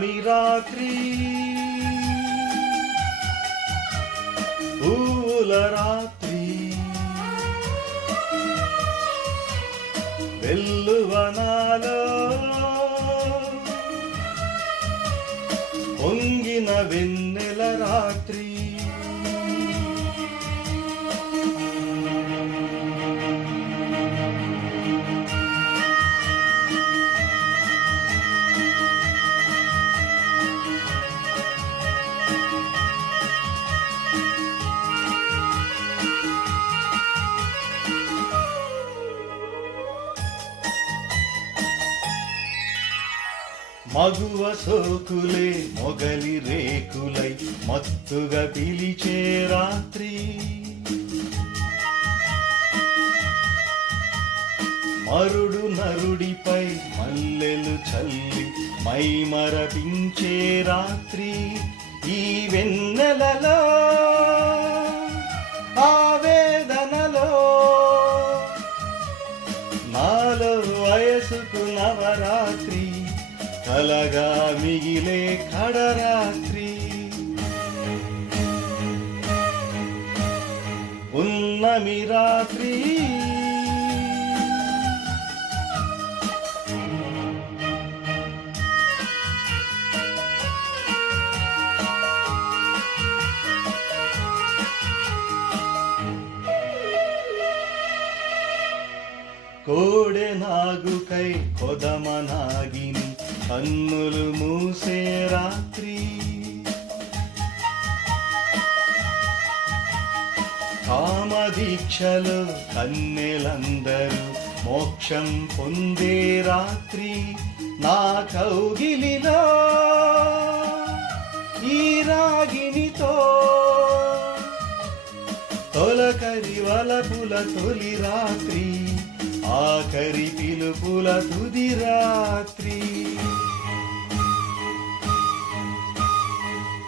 పున్నమి రాత్రి పూల రాత్రి వెల్లువనాలో పొంగిన వెన్నెల రాత్రి మగువ సోకులే మొగలి రేకులై మత్తుగా పిలిచే రాత్రి మరుడు నరుడిపై మల్లెలు చల్లి మై మరపించే రాత్రి ఈ వెన్నెలలో ఆవేదనలో నాలో వయసుకు నవరాత్రి కలగా మిగిలే కడరాత్రి పున్నమి రాత్రి కోడె నాగుకై కొదమనాగిని కన్నులు మూసే రాత్రి కామదీక్షలు కన్నెలందరూ మోక్షం పొందే రాత్రి నా కౌగిలిలో ఈ రాగినితో తొలకరి వలపుల తొలి రాత్రి ఆఖరి పిలుపుల తుది రాత్రి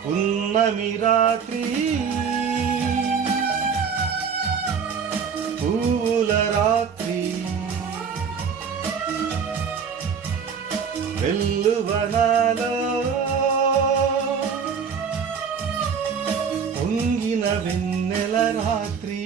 పున్నమి రాత్రి పూల రాత్రి వెల్లువనాలో పొంగిన వెన్నెల రాత్రి